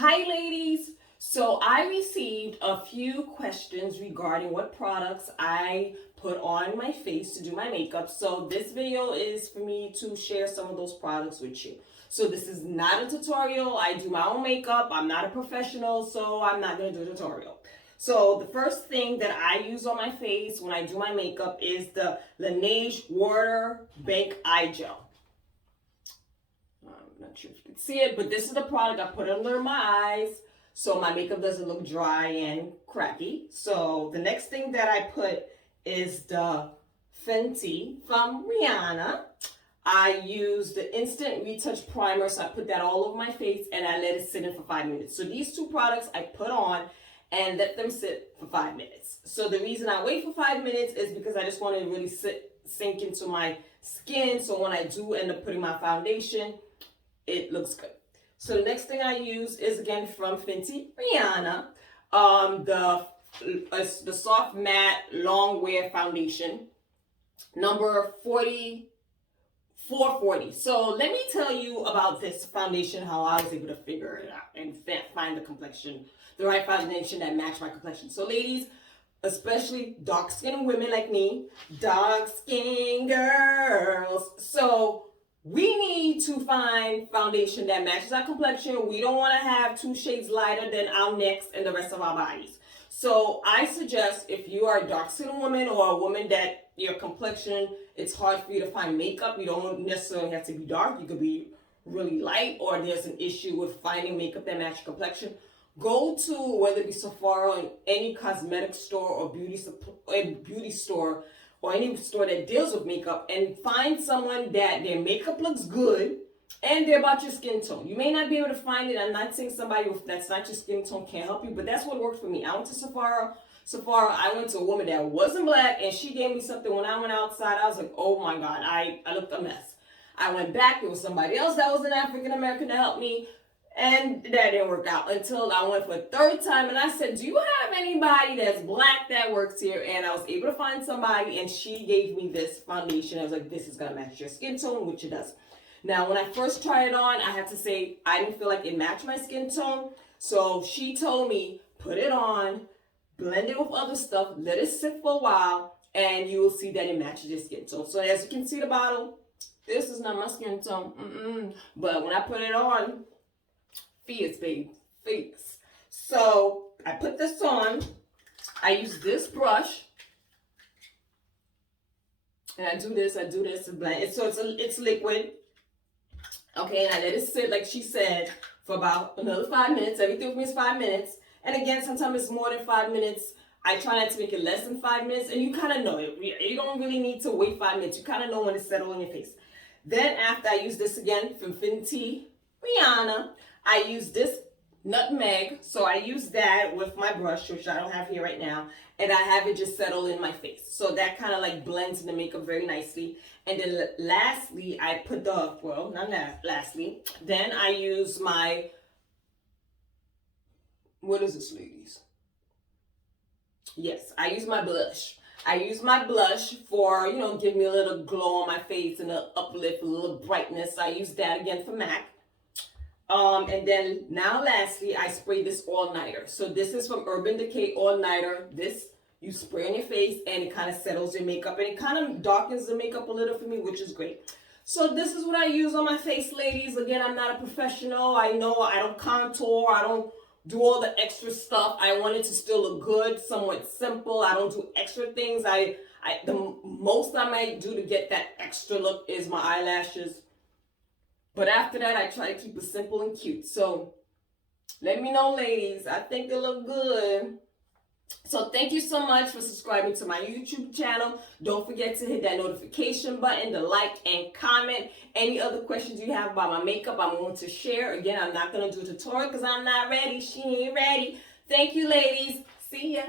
Hi ladies! So I received a few questions regarding what products I put on my face to do my makeup. So this video is for me to share some of those products with you. So this is not a tutorial. I do my own makeup. I'm not a professional, so I'm not going to do a tutorial. So the first thing that I use on my face when I do my makeup is the Laneige Water Bank Eye Gel. I'm not sure if you can see it, but this is the product I put under my eyes so my makeup doesn't look dry and cracky. So the next thing that I put is the Fenty from Rihanna. I use the Instant Retouch Primer, so I put that all over my face and I let it sit in for 5 minutes. So these two products I put on and let them sit for 5 minutes. So the reason I wait for 5 minutes is because I just want to really sink into my skin, so when I do end up putting my foundation, it looks good. So the next thing I use is again from Fenty Rihanna, the Soft Matte Long Wear Foundation, number 440. So let me tell you about this foundation, how I was able to figure it out and find the right foundation that matched my complexion. So ladies, especially dark-skinned women like me, dark-skinned girls, so we need to find foundation that matches our complexion. We don't want to have 2 shades lighter than our necks and the rest of our bodies. So I suggest if you are a dark-skinned woman or a woman that your complexion, it's hard for you to find makeup. You don't necessarily have to be dark. You could be really light, or there's an issue with finding makeup that matches your complexion. Go to, whether it be Sephora or any cosmetic store or beauty store or any store that deals with makeup, and find someone that their makeup looks good and they're about your skin tone. You may not be able to find it. I'm not saying somebody that's not your skin tone can't help you, but that's what worked for me. I went to Sephora, I went to a woman that wasn't black, and she gave me something. When I went outside, I was like, oh my God, I looked a mess. I went back, there was somebody else that was an African American to help me, and that didn't work out until I went for a 3rd time, and I said, do you have anybody that's black that works here? And I was able to find somebody, and she gave me this foundation. I was like, this is going to match your skin tone, which it does. Now, when I first tried it on, I have to say, I didn't feel like it matched my skin tone. So she told me, put it on, blend it with other stuff, let it sit for a while, and you will see that it matches your skin tone. So as you can see the bottle, this is not my skin tone. But when I put it on, fierce, baby, fierce. So I put this on. I use this brush, and I do this and blend it. So it's liquid. Okay, and I let it sit, like she said, for about another 5 minutes. Everything with me is 5 minutes. And again, sometimes it's more than 5 minutes. I try not to make it less than 5 minutes, and you kind of know it. You don't really need to wait 5 minutes. You kind of know when it's settled in your face. Then after I use this again from Fenty Rihanna, I use this nutmeg. So I use that with my brush, which I don't have here right now, and I have it just settle in my face. So that kind of like blends in the makeup very nicely. And then lastly, I put then I use my, what is this, ladies? Yes, I use my blush. I use my blush for, give me a little glow on my face and an uplift, a little brightness. I use that again for MAC. And then now lastly, I spray this all-nighter. So this is from Urban Decay All-Nighter. This you spray on your face and it kind of settles your makeup and it kind of darkens the makeup a little for me, which is great. So this is what I use on my face, ladies. Again, I'm not a professional. I know I don't contour. I don't do all the extra stuff. I want it to still look good, somewhat simple. I don't do extra things. The most I might do to get that extra look is my eyelashes. But after that, I try to keep it simple and cute. So let me know, ladies. I think they look good. So thank you so much for subscribing to my YouTube channel. Don't forget to hit that notification button, to like and comment. Any other questions you have about my makeup, I'm going to share. Again, I'm not going to do a tutorial because I'm not ready. She ain't ready. Thank you, ladies. See ya.